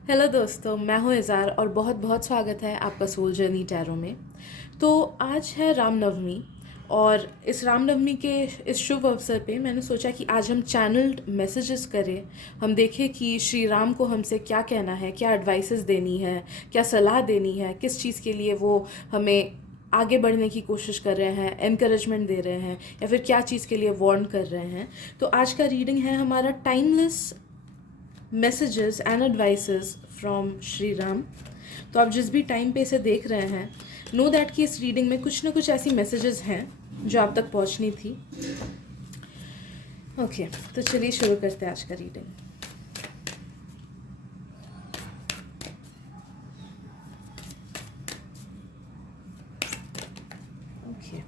Hello दोस्तों, मैं हूँ इज़ार और बहुत बहुत स्वागत है आपका सोल जर्नी टैरो में। तो आज है रामनवमी और इस रामनवमी के इस शुभ अवसर पे मैंने सोचा कि आज हम चैनल्ड मैसेजेस करें। हम देखें कि श्री राम को हमसे क्या कहना है, क्या एडवाइसेस देनी है, क्या सलाह देनी है, किस चीज़ के लिए वो हमें आगे बढ़ने की कोशिश कर रहे हैं, एनकरेजमेंट दे रहे हैं, या फिर क्या चीज़ के लिए वार्न कर रहे हैं। तो आज का रीडिंग है हमारा timeless messages and advices from Shri Ram. तो आप जिस भी टाइम पे इसे देख रहे हैं, नो दैट कि इस रीडिंग में कुछ ना कुछ ऐसी मैसेजेस हैं जो आप तक पहुंचनी थी। ओके, तो चलिए शुरू करते हैं आज का रीडिंग। ओके,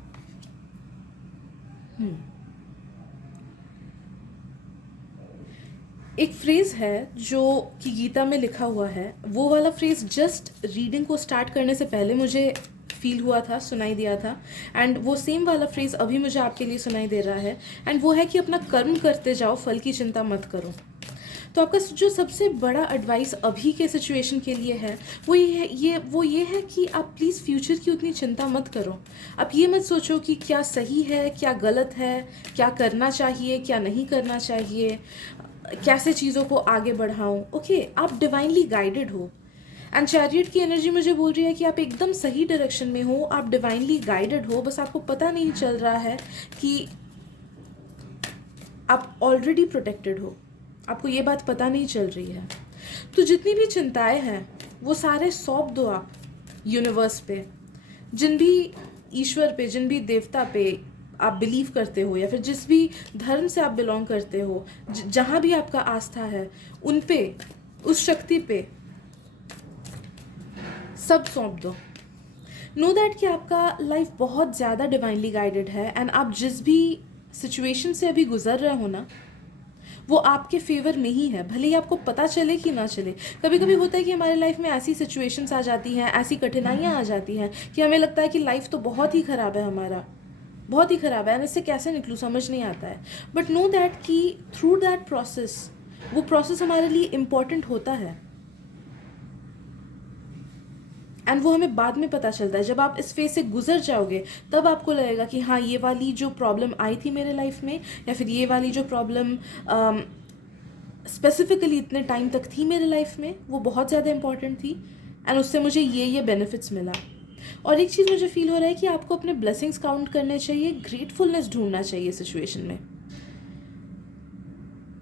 एक फ्रेज़ है जो कि गीता में लिखा हुआ है। वो वाला फ्रेज़ जस्ट रीडिंग को स्टार्ट करने से पहले मुझे फील हुआ था, सुनाई दिया था। एंड वो सेम वाला फ्रेज़ अभी मुझे आपके लिए सुनाई दे रहा है। एंड वो है कि अपना कर्म करते जाओ, फल की चिंता मत करो। तो आपका जो सबसे बड़ा एडवाइस अभी के सिचुएशन के लिए है वो ये है कि आप प्लीज़ फ्यूचर की उतनी चिंता मत करो। आप ये मत सोचो कि क्या सही है, क्या गलत है, क्या करना चाहिए, क्या नहीं करना चाहिए, कैसे चीज़ों को आगे बढ़ाऊँ। ओके, आप डिवाइनली गाइडेड हो। एंड चैरियट की एनर्जी मुझे बोल रही है कि आप एकदम सही डायरेक्शन में हो, आप डिवाइनली गाइडेड हो, बस आपको पता नहीं चल रहा है कि आप ऑलरेडी प्रोटेक्टेड हो। आपको ये बात पता नहीं चल रही है। तो जितनी भी चिंताएं हैं वो सारे सौंप दो आप यूनिवर्स पे। जिन भी ईश्वर पे, जिन भी देवता पे आप बिलीव करते हो, या फिर जिस भी धर्म से आप बिलोंग करते हो, जहाँ भी आपका आस्था है, उन पे, उस शक्ति पे सब सौंप दो। नो दैट कि आपका लाइफ बहुत ज़्यादा डिवाइनली गाइडेड है। एंड आप जिस भी सिचुएशन से अभी गुजर रहे हो ना, वो आपके फेवर में ही है, भले ही आपको पता चले कि ना चले। कभी कभी होता है कि हमारे लाइफ में ऐसी सिचुएशंस आ जाती हैं, ऐसी कठिनाइयाँ आ जाती हैं कि हमें लगता है कि लाइफ तो बहुत ही ख़राब है हमारा, बहुत ही ख़राब है, एंड इससे कैसे निकलूँ समझ नहीं आता है। बट नो दैट कि थ्रू दैट प्रोसेस, वो प्रोसेस हमारे लिए इम्पॉर्टेंट होता है। एंड वो हमें बाद में पता चलता है, जब आप इस फेज से गुजर जाओगे तब आपको लगेगा कि हाँ, ये वाली जो प्रॉब्लम आई थी मेरे लाइफ में, या फिर ये वाली जो प्रॉब्लम स्पेसिफिकली इतने टाइम तक थी मेरे लाइफ में, वो बहुत ज़्यादा इंपॉर्टेंट थी। एंड उससे मुझे ये बेनिफिट्स मिला। और एक चीज़ मुझे फील हो रहा है कि आपको अपने ब्लेसिंग्स काउंट करने चाहिए, ग्रेटफुलनेस ढूंढना चाहिए सिचुएशन में।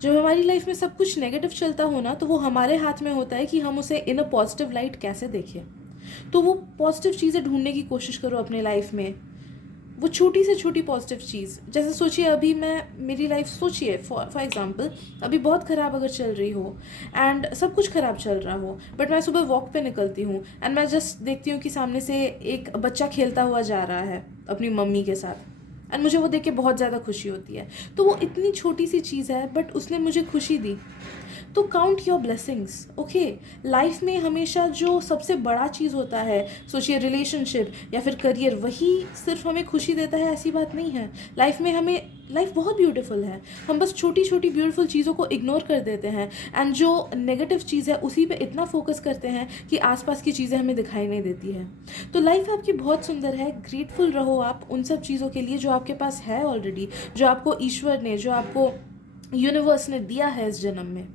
जब हमारी लाइफ में सब कुछ नेगेटिव चलता हो ना, तो वो हमारे हाथ में होता है कि हम उसे इन अ पॉजिटिव लाइट कैसे देखें। तो वो पॉजिटिव चीज़ें ढूंढने की कोशिश करो अपने लाइफ में। वो छोटी से छोटी पॉजिटिव चीज़, जैसे सोचिए अभी मैं मेरी लाइफ सोचिए, फॉर एग्जांपल अभी बहुत ख़राब अगर चल रही हो, एंड सब कुछ ख़राब चल रहा हो, बट मैं सुबह वॉक पे निकलती हूँ एंड मैं जस्ट देखती हूँ कि सामने से एक बच्चा खेलता हुआ जा रहा है अपनी मम्मी के साथ, एंड मुझे वो देख के बहुत ज़्यादा खुशी होती है। तो वो इतनी छोटी सी चीज़ है, बट उसने मुझे खुशी दी। तो count your blessings. Okay, life में हमेशा जो सबसे बड़ा चीज़ होता है, सोचिए रिलेशनशिप या फिर करियर, वही सिर्फ हमें खुशी देता है, ऐसी बात नहीं है। लाइफ में हमें, लाइफ बहुत ब्यूटीफुल है, हम बस छोटी छोटी ब्यूटीफुल चीज़ों को इग्नोर कर देते हैं, एंड जो नेगेटिव चीज़ है उसी पे इतना फोकस करते हैं कि आसपास की चीज़ें हमें दिखाई नहीं देती है। तो लाइफ आपकी बहुत सुंदर है, ग्रेटफुल रहो आप उन सब चीज़ों के लिए जो आपके पास है ऑलरेडी, जो आपको ईश्वर ने, जो आपको यूनिवर्स ने दिया है इस जन्म में।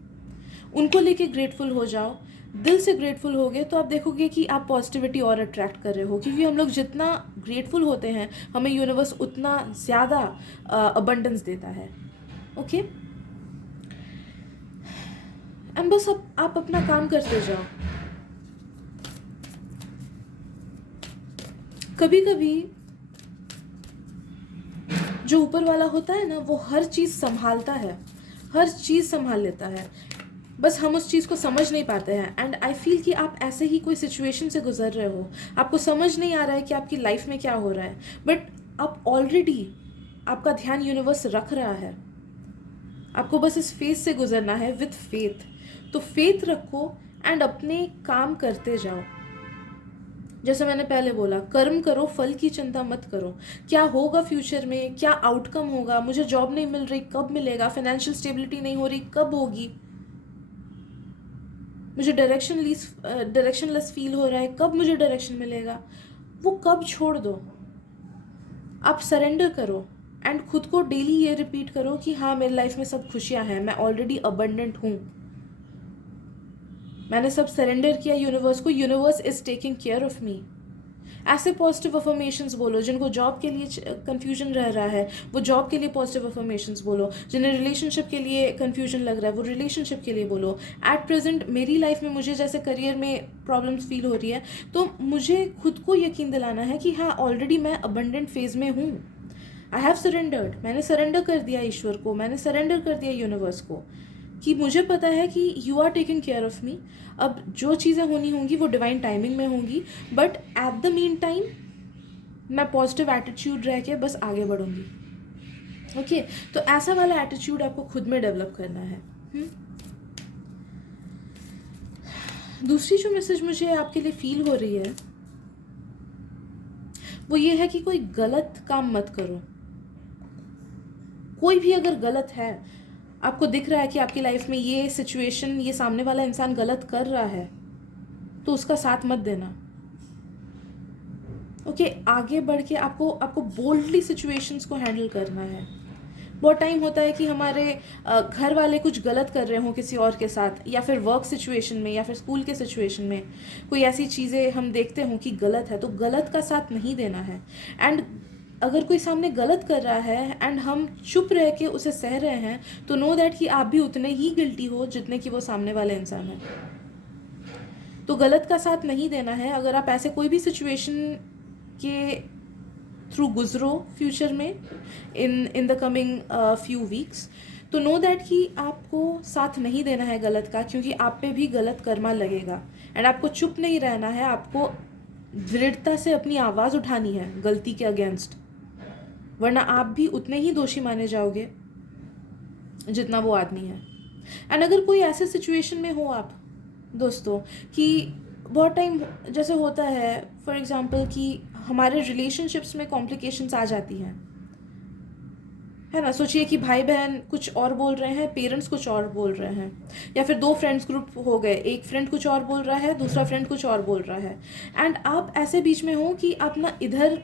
उनको लेके ग्रेटफुल हो जाओ। दिल से ग्रेटफुल होगे तो आप देखोगे कि आप पॉजिटिविटी और अट्रैक्ट कर रहे हो, क्योंकि हम लोग जितना ग्रेटफुल होते हैं हमें यूनिवर्स उतना ज़्यादा अबंडेंस देता है। ओके, एंड बस आप अपना काम करते जाओ। कभी कभी जो ऊपर वाला होता है ना, वो हर चीज़ संभालता है, हर चीज़ संभाल लेता है, बस हम उस चीज़ को समझ नहीं पाते हैं। एंड आई फील कि आप ऐसे ही कोई सिचुएशन से गुजर रहे हो, आपको समझ नहीं आ रहा है कि आपकी लाइफ में क्या हो रहा है, बट आप ऑलरेडी, आपका ध्यान यूनिवर्स रख रहा है। आपको बस इस फेज से गुजरना है विथ फेथ। तो फेथ रखो एंड अपने काम करते जाओ। जैसे मैंने पहले बोला, कर्म करो, फल की चिंता मत करो। क्या होगा फ्यूचर में, क्या आउटकम होगा, मुझे जॉब नहीं मिल रही कब मिलेगा, फाइनेंशियल स्टेबिलिटी नहीं हो रही कब होगी, मुझे डायरेक्शनलेस फील हो रहा है, कब मुझे डायरेक्शन मिलेगा, वो कब छोड़ दो। आप सरेंडर करो एंड खुद को डेली ये रिपीट करो कि हाँ मेरी लाइफ में सब खुशियाँ हैं, मैं ऑलरेडी अबंडेंट हूँ, मैंने सब सरेंडर किया यूनिवर्स को, universe is taking care of मी। ऐसे पॉजिटिव अफर्मेशंस बोलो। जिनको जॉब के लिए कंफ्यूजन रह रहा है वो जॉब के लिए पॉजिटिव अफर्मेशंस बोलो। जिन्हें रिलेशनशिप के लिए कंफ्यूजन लग रहा है वो रिलेशनशिप के लिए बोलो। एट प्रेजेंट मेरी लाइफ में मुझे जैसे करियर में प्रॉब्लम्स फील हो रही है, तो मुझे खुद को यकीन दिलाना है कि हाँ ऑलरेडी मैं अबंडेंट फेज में हूँ। आई हैव सरेंडर्ड, मैंने सरेंडर कर दिया ईश्वर को, मैंने सरेंडर कर दिया यूनिवर्स को कि मुझे पता है कि you are taking care of me. अब जो चीज़ें होनी होंगी वो डिवाइन टाइमिंग में होंगी, but at the mean time मैं पॉजिटिव एटीट्यूड रह के बस आगे बढ़ूंगी। ओके तो ऐसा वाला एटीट्यूड आपको खुद में डेवलप करना है। दूसरी जो मैसेज मुझे आपके लिए फील हो रही है वो ये है कि कोई गलत काम मत करो। कोई भी अगर गलत है, आपको दिख रहा है कि आपकी लाइफ में ये सिचुएशन, ये सामने वाला इंसान गलत कर रहा है, तो उसका साथ मत देना। ओके आगे बढ़ के आपको बोल्डली सिचुएशंस को हैंडल करना है। बहुत टाइम होता है कि हमारे घर वाले कुछ गलत कर रहे हों किसी और के साथ, या फिर वर्क सिचुएशन में या फिर स्कूल के सिचुएशन में कोई ऐसी चीज़ें हम देखते हों कि गलत है, तो गलत का साथ नहीं देना है। एंड अगर कोई सामने गलत कर रहा है एंड हम चुप रह के उसे सह रहे हैं, तो नो दैट कि आप भी उतने ही गिल्टी हो जितने कि वो सामने वाले इंसान है। तो गलत का साथ नहीं देना है। अगर आप ऐसे कोई भी सिचुएशन के थ्रू गुजरो फ्यूचर में in the coming few weeks, तो नो दैट कि आपको साथ नहीं देना है गलत का, क्योंकि आप पे भी गलत कर्मा लगेगा। एंड आपको चुप नहीं रहना है, आपको दृढ़ता से अपनी आवाज़ उठानी है गलती के अगेंस्ट, वरना आप भी उतने ही दोषी माने जाओगे जितना वो आदमी है। एंड अगर कोई ऐसे सिचुएशन में हो आप दोस्तों कि बहुत टाइम जैसे होता है फॉर एग्जांपल कि हमारे रिलेशनशिप्स में कॉम्प्लिकेशंस आ जाती हैं, है ना। सोचिए कि भाई बहन कुछ और बोल रहे हैं, पेरेंट्स कुछ और बोल रहे हैं, या फिर दो फ्रेंड्स ग्रुप हो गए, एक फ्रेंड कुछ और बोल रहा है, दूसरा फ्रेंड कुछ और बोल रहा है। एंड आप ऐसे बीच में हो कि आप ना इधर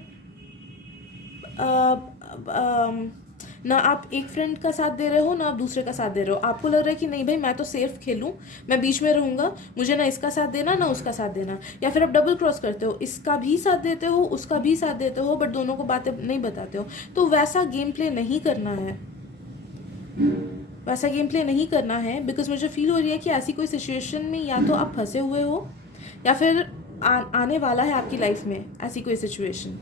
ना आप एक फ्रेंड का साथ दे रहे हो ना आप दूसरे का साथ दे रहे हो। आपको लग रहा है कि नहीं भाई मैं तो सेफ खेलूं, मैं बीच में रहूंगा, मुझे ना इसका साथ देना ना उसका साथ देना। या फिर आप डबल क्रॉस करते हो, इसका भी साथ देते हो उसका भी साथ देते हो, बट दोनों को बातें नहीं बताते हो। तो वैसा गेम प्ले नहीं करना है, वैसा गेम प्ले नहीं करना है। बिकॉज मुझे फील हो रही है कि ऐसी कोई सिचुएशन में या तो आप फंसे हुए हो या फिर आने वाला है आपकी लाइफ में ऐसी कोई सिचुएशन।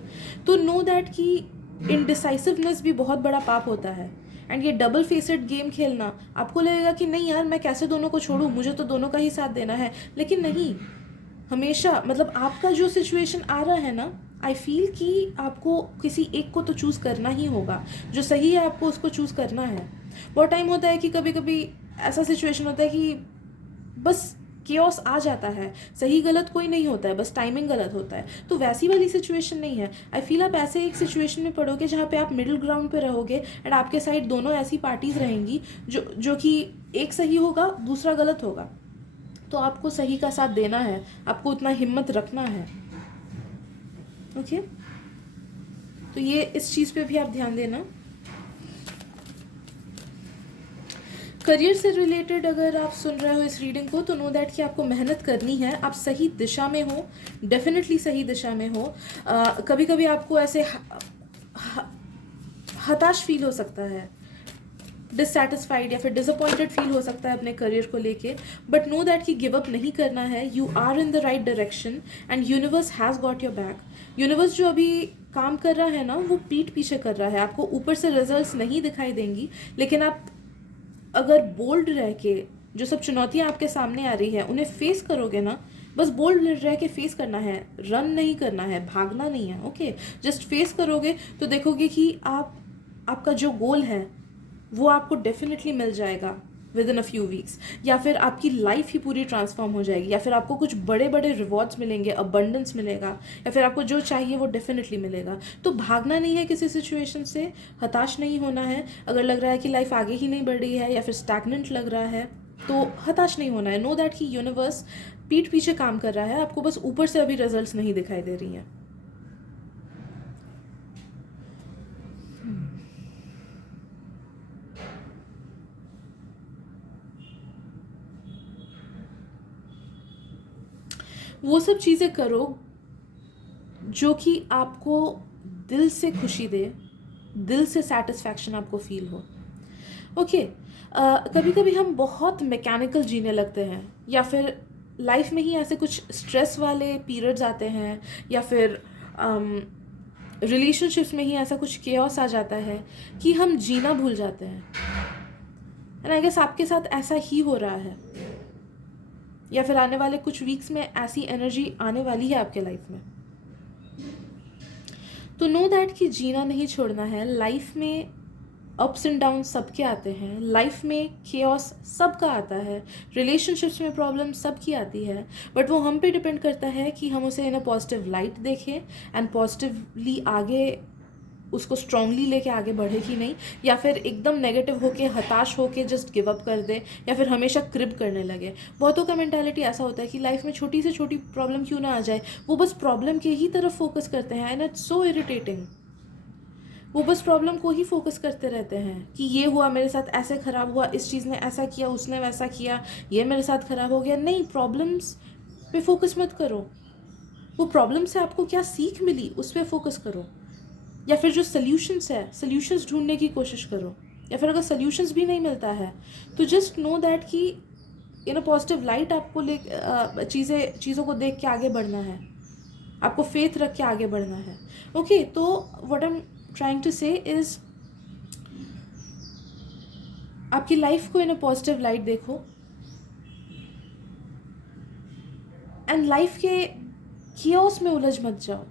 तो नो दैट कि इनडिसाइसिवनेस भी बहुत बड़ा पाप होता है। एंड ये डबल फेसेड गेम खेलना, आपको लगेगा कि नहीं यार मैं कैसे दोनों को छोड़ूं, मुझे तो दोनों का ही साथ देना है। लेकिन नहीं, हमेशा मतलब आपका जो सिचुएशन आ रहा है ना, आई फील कि आपको किसी एक को तो चूज़ करना ही होगा। जो सही है आपको उसको चूज़ करना है। बहुत टाइम होता है कि कभी कभी ऐसा सिचुएशन होता है कि बस केओस आ जाता है, सही गलत कोई नहीं होता है, बस टाइमिंग गलत होता है। तो वैसी वाली सिचुएशन नहीं है। आई फील आप ऐसे एक सिचुएशन में पड़ोगे जहाँ पे आप मिडिल ग्राउंड पे रहोगे एंड आपके साइड दोनों ऐसी पार्टीज रहेंगी जो कि एक सही होगा दूसरा गलत होगा। तो आपको सही का साथ देना है, आपको उतना हिम्मत रखना है। ओके तो ये इस चीज़ पे भी आप ध्यान देना। करियर से रिलेटेड अगर आप सुन रहे हो इस रीडिंग को, तो नो दैट कि आपको मेहनत करनी है, आप सही दिशा में हो, डेफिनेटली सही दिशा में हो। कभी कभी आपको ऐसे हताश फील हो सकता है, डिससेटिस्फाइड या फिर डिसअपॉइंटेड फील हो सकता है अपने करियर को लेके, बट नो दैट कि गिव अप नहीं करना है। You are in the right direction and universe has got your back. Universe जो अभी काम कर रहा है ना, वो पीठ पीछे कर रहा है। आपको ऊपर से रिजल्ट्स नहीं दिखाई देंगी, लेकिन आप अगर बोल्ड रह के जो सब चुनौतियां आपके सामने आ रही है उन्हें फेस करोगे ना, बस बोल्ड रह के फेस करना है, रन नहीं करना है, भागना नहीं है। ओके जस्ट फेस करोगे तो देखोगे कि आपका जो गोल है वो आपको डेफिनेटली मिल जाएगा with in a few weeks, या फिर आपकी लाइफ ही पूरी ट्रांसफॉर्म हो जाएगी, या फिर आपको कुछ बड़े बड़े रिवॉर्ड्स मिलेंगे, अबंडेंस मिलेगा, या फिर आपको जो चाहिए वो डेफिनेटली मिलेगा। तो भागना नहीं है किसी सिचुएशन से, हताश नहीं होना है। अगर लग रहा है कि लाइफ आगे ही नहीं बढ़ रही है या फिर स्टैग्नेंट लग रहा है, तो हताश नहीं होना है। नो दैट कि यूनिवर्स पीठ पीछे काम कर रहा है, आपको बस ऊपर से अभी रिजल्ट्स नहीं दिखाई दे रही हैं। वो सब चीज़ें करो जो कि आपको दिल से खुशी दे, दिल से सेटिस्फैक्शन आपको फील हो। ओके, कभी कभी हम बहुत मैकेनिकल जीने लगते हैं, या फिर लाइफ में ही ऐसे कुछ स्ट्रेस वाले पीरियड्स आते हैं, या फिर रिलेशनशिप्स में ही ऐसा कुछ केओस आ जाता है कि हम जीना भूल जाते हैं। एंड आई गेस आपके साथ ऐसा ही हो रहा है, या फिर आने वाले कुछ वीक्स में ऐसी एनर्जी आने वाली है आपके लाइफ में। तो नो दैट कि जीना नहीं छोड़ना है। लाइफ में अप्स एंड डाउन सबके आते हैं, लाइफ में केओस सबका आता है, रिलेशनशिप्स में प्रॉब्लम सबकी आती है, बट वो हम पे डिपेंड करता है कि हम उसे इन अ पॉजिटिव लाइट देखें एंड पॉजिटिवली आगे उसको स्ट्रांगली लेके आगे बढ़े कि नहीं, या फिर एकदम नेगेटिव होके हताश होके जस्ट गिव अप कर दे, या फिर हमेशा क्रिब करने लगे। बहुतों का मेंटालिटी ऐसा होता है कि लाइफ में छोटी से छोटी प्रॉब्लम क्यों ना आ जाए, वो बस प्रॉब्लम के ही तरफ फोकस करते हैं, एंड इट्स सो इरिटेटिंग। वो बस प्रॉब्लम को ही फोकस करते रहते हैं कि ये हुआ मेरे साथ, ऐसे ख़राब हुआ, इस चीज़ ने ऐसा किया, उसने वैसा किया, ये मेरे साथ ख़राब हो गया। नहीं, प्रॉब्लम्स पे फोकस मत करो। वो प्रॉब्लम से आपको क्या सीख मिली उस पर फोकस करो, या फिर जो सोल्यूशंस है, सोल्यूशंस ढूंढने की कोशिश करो। या फिर अगर सोल्यूशंस भी नहीं मिलता है तो जस्ट नो दैट कि इन अ पॉजिटिव लाइट आपको चीज़ों को देख के आगे बढ़ना है, आपको फेथ रख के आगे बढ़ना है। ओके, तो what I am trying to से इज, आपकी लाइफ को इन अ पॉजिटिव लाइट देखो, एंड लाइफ के कियोस में उलझ मत जाओ,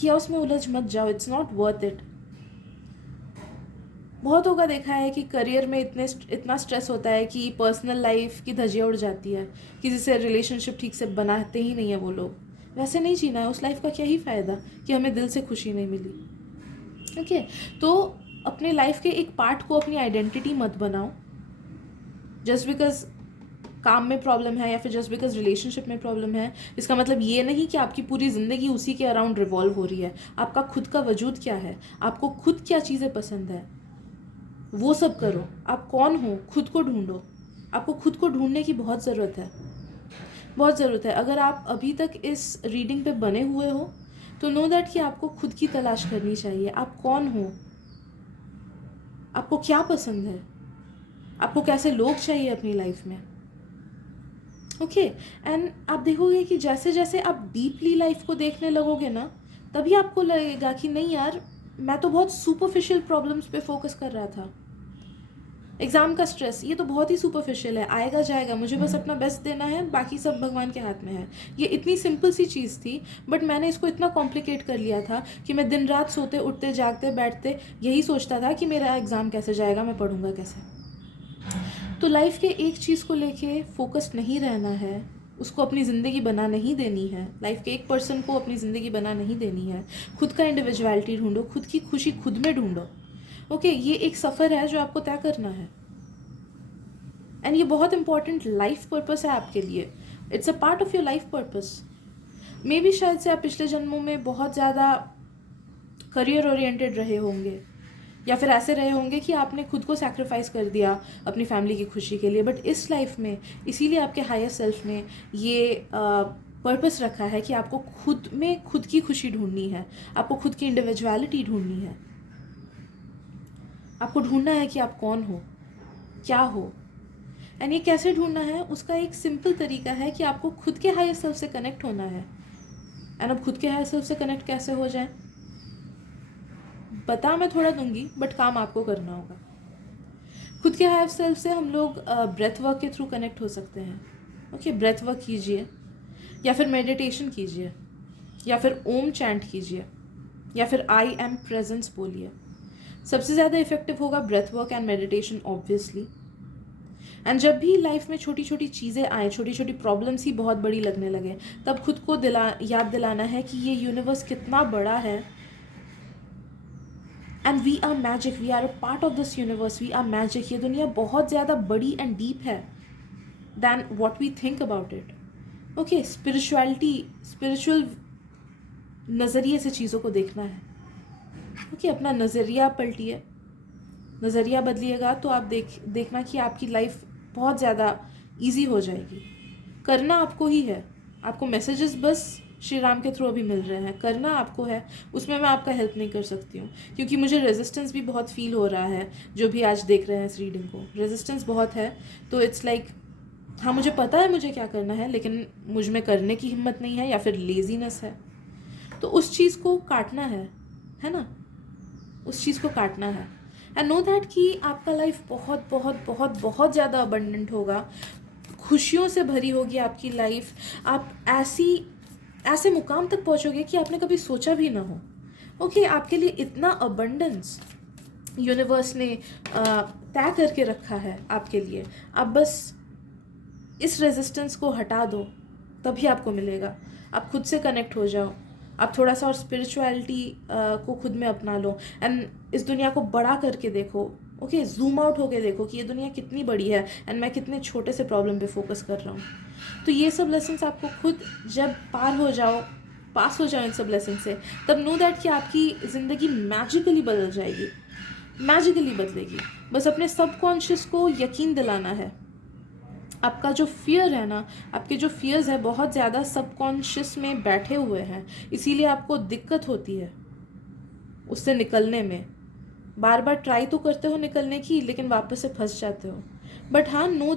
कियोस में उलझ मत जाओ। It's not worth it. बहुतों का देखा है कि करियर में इतना स्ट्रेस होता है कि पर्सनल लाइफ की धज्जियाँ उड़ जाती है, किसी से रिलेशनशिप ठीक से बनाते ही नहीं है वो लोग। वैसे नहीं जीना है, उस लाइफ का क्या ही फ़ायदा कि हमें दिल से खुशी नहीं मिली। ओके, तो अपने लाइफ के एक पार्ट को अपनी आइडेंटिटी मत बनाओ जस्ट बिकॉज काम में प्रॉब्लम है, या फिर जस्ट बिकॉज रिलेशनशिप में प्रॉब्लम है। इसका मतलब ये नहीं कि आपकी पूरी ज़िंदगी उसी के अराउंड रिवॉल्व हो रही है। आपका खुद का वजूद क्या है, आपको खुद क्या चीज़ें पसंद है, वो सब करो। आप कौन हो, खुद को ढूंढो। आपको खुद को ढूंढने की बहुत ज़रूरत है, बहुत ज़रूरत है। अगर आप अभी तक इस रीडिंग पे बने हुए हो तो नो दैट कि आपको खुद की तलाश करनी चाहिए। आप कौन हो, आपको क्या पसंद है, आपको कैसे लोग चाहिए अपनी लाइफ में। ओके, एंड आप देखोगे कि जैसे जैसे आप डीपली लाइफ को देखने लगोगे ना, तभी आपको लगेगा कि नहीं यार, मैं तो बहुत सुपरफिशियल प्रॉब्लम्स पे फोकस कर रहा था। एग्ज़ाम का स्ट्रेस, ये तो बहुत ही सुपरफिशियल है, आएगा जाएगा, मुझे बस अपना बेस्ट देना है, बाकी सब भगवान के हाथ में है। ये इतनी सिंपल सी चीज़ थी, बट मैंने इसको इतना कॉम्प्लिकेट कर लिया था कि मैं दिन रात सोते उठते जागते बैठते यही सोचता था कि मेरा एग्ज़ाम कैसे जाएगा, मैं पढ़ूंगा कैसे। तो लाइफ के एक चीज़ को लेके फोकस्ड नहीं रहना है, उसको अपनी ज़िंदगी बना नहीं देनी है। लाइफ के एक पर्सन को अपनी ज़िंदगी बना नहीं देनी है। खुद का इंडिविजुअलिटी ढूंढो, खुद की खुशी खुद में ढूंढो। ओके, ये एक सफ़र है जो आपको तय करना है, एंड ये बहुत इंपॉर्टेंट लाइफ पर्पस है आपके लिए। It's a part of your life purpose. May be शायद से आप पिछले जन्मों में बहुत ज़्यादा करियर ओरिएंटेड रहे होंगे, या फिर ऐसे रहे होंगे कि आपने खुद को सैक्रिफाइस कर दिया अपनी फैमिली की खुशी के लिए। बट इस लाइफ में इसीलिए आपके हायर सेल्फ ने ये पर्पस रखा है कि आपको खुद में खुद की खुशी ढूंढनी है, आपको खुद की इंडिविजुअलिटी ढूंढनी है। आपको ढूंढना है कि आप कौन हो, क्या हो, एंड ये कैसे ढूंढना है, उसका एक सिंपल तरीका है कि आपको खुद के हायर सेल्फ से कनेक्ट होना है। एंड अब खुद के हायर सेल्फ से कनेक्ट कैसे हो जाए, बता मैं थोड़ा दूंगी, बट काम आपको करना होगा। खुद के हायर सेल्फ से हम लोग ब्रेथ वर्क के थ्रू कनेक्ट हो सकते हैं। ओके, ब्रेथ वर्क कीजिए, या फिर मेडिटेशन कीजिए, या फिर ओम चैंट कीजिए, या फिर आई एम प्रेजेंस बोलिए। सबसे ज़्यादा इफेक्टिव होगा breath work and meditation obviously. And जब भी लाइफ में छोटी छोटी चीज़ें आए, छोटी छोटी प्रॉब्लम्स ही बहुत बड़ी लगने लगे, तब खुद को याद दिलाना है कि ये यूनिवर्स कितना बड़ा है, and we are magic, we are a part of this universe, we are magic. ये दुनिया बहुत ज़्यादा बड़ी एंड डीप है, than what we think about it. Okay, spiritual नज़रिए से चीज़ों को देखना है. ओके, अपना नज़रिया पलटिए, नज़रिया बदलिएगा तो आप देखना कि आपकी लाइफ बहुत ज़्यादा ईजी हो जाएगी. करना आपको ही है. आपको मैसेजेस बस श्री राम के थ्रू अभी मिल रहे हैं, करना आपको है. उसमें मैं आपका हेल्प नहीं कर सकती हूँ, क्योंकि मुझे रेजिस्टेंस भी बहुत फील हो रहा है. जो भी आज देख रहे हैं इस रीडिंग को, रेजिस्टेंस बहुत है. तो इट्स लाइक हाँ, मुझे पता है मुझे क्या करना है, लेकिन मुझ में करने की हिम्मत नहीं है, या फिर लेजीनेस है. तो उस चीज़ को काटना है ना, उस चीज़ को काटना है. एंड नो दैट कि आपका लाइफ बहुत बहुत बहुत बहुत ज़्यादा अबंडेंट होगा, खुशियों से भरी होगी आपकी लाइफ. आप ऐसे मुकाम तक पहुंचोगे कि आपने कभी सोचा भी ना हो. ओके, आपके लिए इतना अबंडेंस यूनिवर्स ने तय करके रखा है आपके लिए. आप बस इस रेजिस्टेंस को हटा दो, तभी आपको मिलेगा. आप खुद से कनेक्ट हो जाओ, आप थोड़ा सा और स्पिरिचुअलिटी को खुद में अपना लो, एंड इस दुनिया को बड़ा करके देखो. ओके, जूम आउट होके देखो कि ये दुनिया कितनी बड़ी है एंड मैं कितने छोटे से प्रॉब्लम पे फोकस कर रहा हूँ. तो ये सब लेसन्स आपको खुद जब पास हो जाओ इन सब लेसन से, तब नो दैट कि आपकी ज़िंदगी मैजिकली बदल जाएगी, मैजिकली बदलेगी. बस अपने सबकॉन्शियस को यकीन दिलाना है. आपका जो फियर है ना, आपके जो फियर्स है बहुत ज़्यादा सबकॉन्शियस में बैठे हुए हैं, इसीलिए आपको दिक्कत होती है उससे निकलने में. बार बार ट्राई तो करते हो निकलने की, लेकिन वापस से फंस जाते हो. बट हाँ, नो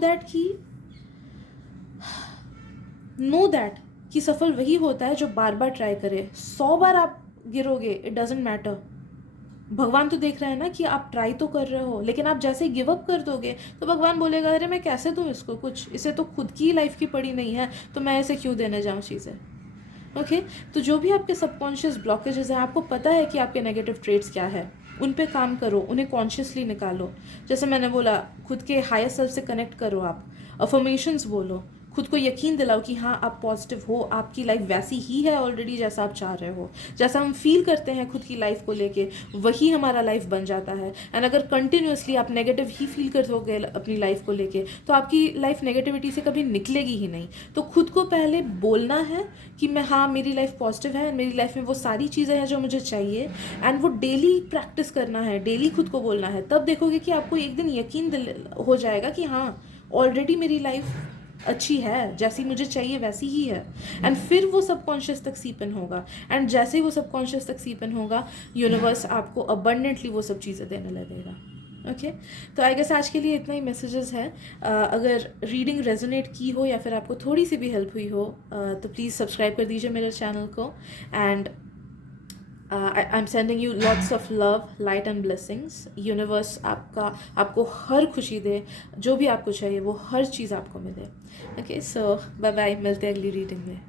दैट कि सफल वही होता है जो बार बार ट्राई करे. 100 बार आप गिरोगे, इट डजेंट मैटर. भगवान तो देख रहे हैं ना कि आप ट्राई तो कर रहे हो, लेकिन आप जैसे गिव अप कर दोगे तो भगवान बोलेगा अरे मैं कैसे दूँ इसको कुछ, इसे तो खुद की लाइफ की पड़ी नहीं है, तो मैं इसे क्यों देने जाऊँ चीज़ें. ओके, तो जो भी आपके सबकॉन्शियस ब्लॉकेजेस हैं, आपको पता है कि आपके नेगेटिव ट्रेट्स क्या है, उन पे काम करो, उन्हें कॉन्शियसली निकालो. जैसे मैंने बोला, खुद के हायर सेल्फ से कनेक्ट करो, आप अफर्मेशंस बोलो, खुद को यकीन दिलाओ कि हाँ आप पॉजिटिव हो, आपकी लाइफ वैसी ही है ऑलरेडी जैसा आप चाह रहे हो. जैसा हम फील करते हैं खुद की लाइफ को लेके, वही हमारा लाइफ बन जाता है. एंड अगर कंटिन्यूसली आप नेगेटिव ही फील करोगे अपनी लाइफ को लेके, तो आपकी लाइफ नेगेटिविटी से कभी निकलेगी ही नहीं. तो खुद को पहले बोलना है कि मैं हाँ मेरी लाइफ पॉजिटिव है, मेरी लाइफ में वो सारी चीज़ें हैं जो मुझे चाहिए. एंड वो डेली प्रैक्टिस करना है, डेली खुद को बोलना है. तब देखोगे कि आपको एक दिन यकीन हो जाएगा कि हाँ ऑलरेडी मेरी लाइफ अच्छी है, जैसी मुझे चाहिए वैसी ही है. एंड फिर वो सबकॉन्शियस तक सीपन होगा, एंड जैसे ही वो सबकॉन्शियस तक सीपन होगा, यूनिवर्स आपको अबंडेंटली वो सब चीज़ें देने लगेगा. ओके, तो आई गेस आज के लिए इतना ही मैसेजेस है. अगर रीडिंग रेजोनेट की हो या फिर आपको थोड़ी सी भी हेल्प हुई हो, तो प्लीज़ सब्सक्राइब कर दीजिए मेरे चैनल को. And I am sending you lots of love, light and blessings. Universe आपको हर खुशी दे, जो भी आपको चाहिए वो हर चीज़ आपको मिले. ओके, सो बाय बाय, मिलते हैं अगली रीडिंग में.